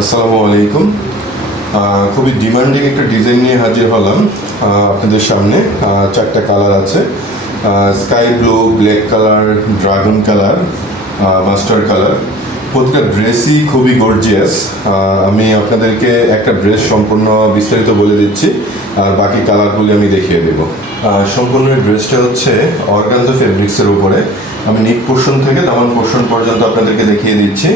আসসালামু আলাইকুম। খুবই ডিমান্ডিং একটা ডিজাইন নিয়ে হাজির হলাম আপনাদের সামনে। চারটা কালার আছে, sky blue, black colour, dragon colour, master colour. প্রতিটা ড্রেসই খুবই গর্জিয়াস। আমি আপনাদেরকে একটা ড্রেস সম্পূর্ণ বিস্তারিত বলে দিচ্ছি, আর বাকি কালারগুলি আমি দেখিয়ে দেব। সম্পূর্ণ ড্রেসটা হচ্ছে অর্গানজা ফেব্রিক্সের উপরে। আমি নিক পোর্শন থেকে দামান পোর্শন পর্যন্ত আপনাদেরকে দেখিয়ে দিচ্ছি।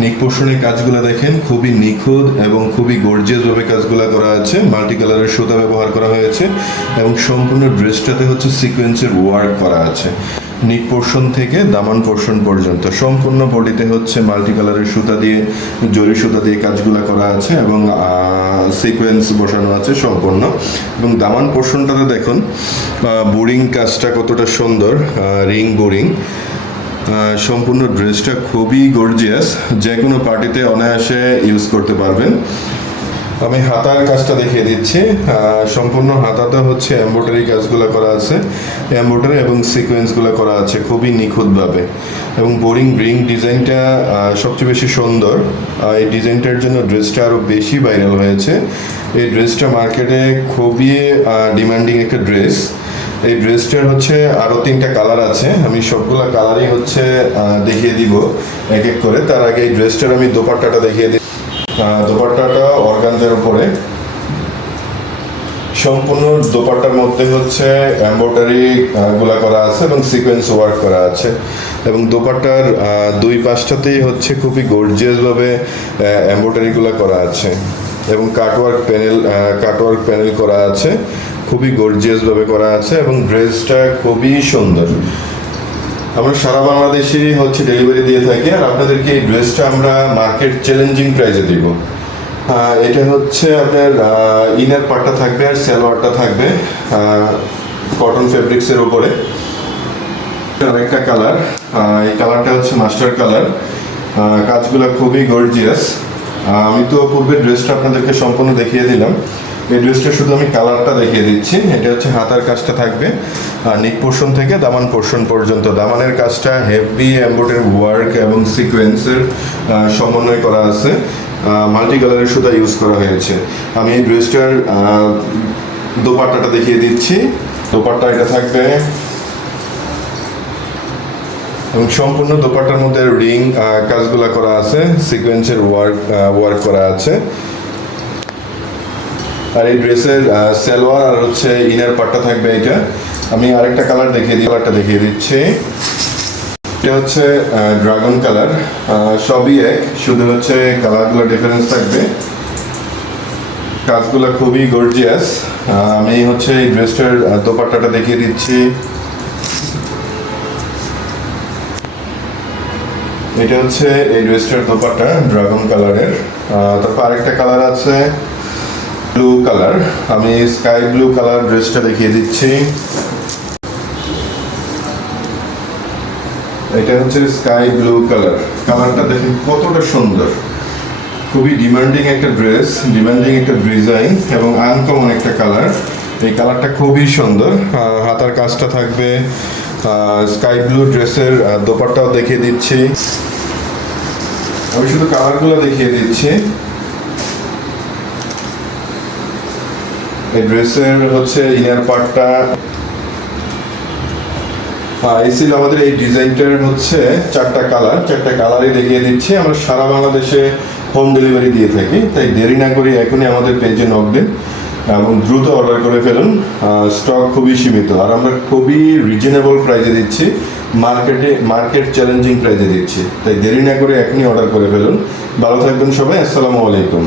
নিক পোর্শনের কাজগুলো দেখেন, খুবই নিখুঁত এবং খুবই গর্জিয়াসভাবে কাজগুলো করা আছে। মাল্টি কালারের সুতা ব্যবহার করা হয়েছে এবং সম্পূর্ণ ড্রেসটাতে হচ্ছে সিকোয়েন্সের ওয়ার্ক করা আছে। নিক পোর্শন থেকে দামান পোর্শন পর্যন্ত সম্পূর্ণ বডিতে হচ্ছে মাল্টি কালারের সুতা দিয়ে, জরি সুতা দিয়ে কাজগুলো করা আছে এবং সিকোয়েন্স বসানো আছে সম্পূর্ণ। এবং দামান পোর্শনটাতে দেখুন বোরিং কাজটা কতটা সুন্দর, রিং বোরিং। সম্পূর্ণ ড্রেসটা খুবই গর্জিয়াস, যে কোনো পার্টিতে অনায়াসে ইউজ করতে পারবেন। আমি হাতার কাজটা দেখিয়ে দিচ্ছি। সম্পূর্ণ হাতাতে হচ্ছে এমব্রয়ডারি কাজগুলো করা আছে, এমব্রয়ডারি এবং সিকোয়েন্সগুলো করা আছে খুবই নিখুঁতভাবে। এবং বোরিং রিং ডিজাইনটা সবচেয়ে বেশি সুন্দর। এই ডিজাইনটার জন্য ড্রেসটা আরও বেশি ভাইরাল হয়েছে। এই ড্রেসটা মার্কেটে খুবই ডিমান্ডিং একটা ড্রেস। এই ড্রেসটার হচ্ছে আরও 3টা কালার আছে, আমি সবগুলো কালারই হচ্ছে দেখিয়ে দিব এক এক করে। তার আগে এই ড্রেসটার আমি দোপাট্টাটা দেখিয়ে দিই। দোপাট্টাটা অর্গানজার উপরে, সম্পূর্ণ দোপাট্টার মধ্যে হচ্ছে এমব্রয়ডারি গুলা করা আছে এবং সিকোয়েন্স ওয়ার্ক করা আছে। এবং দোপাট্টার দুই পাশটাতেই হচ্ছে খুবই গর্জিয়াসভাবে এমব্রয়ডারি গুলা করা আছে এবং কাটওয়ার্ক প্যানেল করা আছে, খুবই গর্জিয়াসভাবে করা আছে এবং ড্রেসটা খুবই সুন্দর। আমরা সারা বাংলাদেশেই হচ্ছে ডেলিভারি দিয়ে থাকি, আর আপনাদেরকে এই ড্রেসটা আমরা মার্কেট চ্যালেঞ্জিং প্রাইসে দিব। এটা হচ্ছে আপনার ইনার পার্টটা থাকবে আর সালোয়ারটা থাকবে কটন ফেব্রিক্সের উপরে। আরেকটা কালার, এই কালারটা হচ্ছে মাস্টার কালার। কাজগুলো খুবই গর্জিয়াস। আমি তো পূর্বে ড্রেসটা আপনাদেরকে সম্পূর্ণ দেখিয়ে দিলাম, এই ড্রেসটা শুধু আমি কালারটা দেখিয়ে দিচ্ছি। এটা হচ্ছে হাতার কাজটা থাকবে নিক পোর্শন থেকে দামান পোর্শন পর্যন্ত। দামানের কাজটা হেভি এমব্রয়ডারি ওয়ার্ক এবং সিকোয়েন্সের সমন্বয় করা আছে, মাল্টি কালারের সুতা ইউজ করা হয়েছে। আমি এই ড্রেসটার দোপাট্টাটা দেখিয়ে দিচ্ছি। দোপাট্টা এটা থাকবে এবং সম্পূর্ণ দোপাট্টার মধ্যে রিং কাজগুলা করা আছে, সিকোয়েন্সের ওয়ার্ক করা আছে। আর এই ড্রেসের সালোয়ার আর হচ্ছে ইনার পার্টটা থাকবে এটা। আমি আরেকটা কালার দেখিয়ে দিচ্ছি। এটা হচ্ছে ড্রাগন কালার। সবই এক, শুধু হচ্ছে কালারগুলো ডিফারেন্স থাকবে। কাজগুলো খুবই গর্জিয়াস। আমি হচ্ছে এই ড্রেসটার দোপাট্টাটা দেখিয়ে দিচ্ছি। এটা হচ্ছে এই ড্রেসটার দোপাট্টা ড্রাগন কালারের। তারপর আরেকটা কালার আছে ব্লু কালার। আমি স্কাই ব্লু কালার ড্রেসটা দেখিয়ে দিচ্ছি। এটা হচ্ছে স্কাই ব্লু কালার। কালারটা দেখেন কতটা সুন্দর, খুবই ডিমান্ডিং একটা ড্রেস, ডিমান্ডিং একটা ডিজাইন এবং আনকমন একটা কালার। এই কালারটা খুবই সুন্দর। হাতার কাজটা থাকবে স্কাই ব্লু। ড্রেসের দোপাট্টাও দেখিয়ে দিচ্ছি। আমি শুধু কালারগুলো দেখিয়ে দিচ্ছি। এই ড্রেসের হচ্ছে ইনার পার্টটা। এই ছিল আমাদের এই ডিজাইনটার হচ্ছে 4টা কালারই দেখিয়ে দিচ্ছি। আমরা সারা বাংলাদেশে হোম ডেলিভারি দিয়ে থাকি, তাই দেরি না করে এখনই আমাদের পেজে নক দিন এবং দ্রুত অর্ডার করে ফেলুন। স্টক খুবই সীমিত, আর আমরা খুবই রিজনেবল প্রাইসে দিচ্ছি, মার্কেট চ্যালেঞ্জিং প্রাইসে দিচ্ছি। তাই দেরি না করে এখনই অর্ডার করে ফেলুন। ভালো থাকবেন সবাই। আসসালামু আলাইকুম।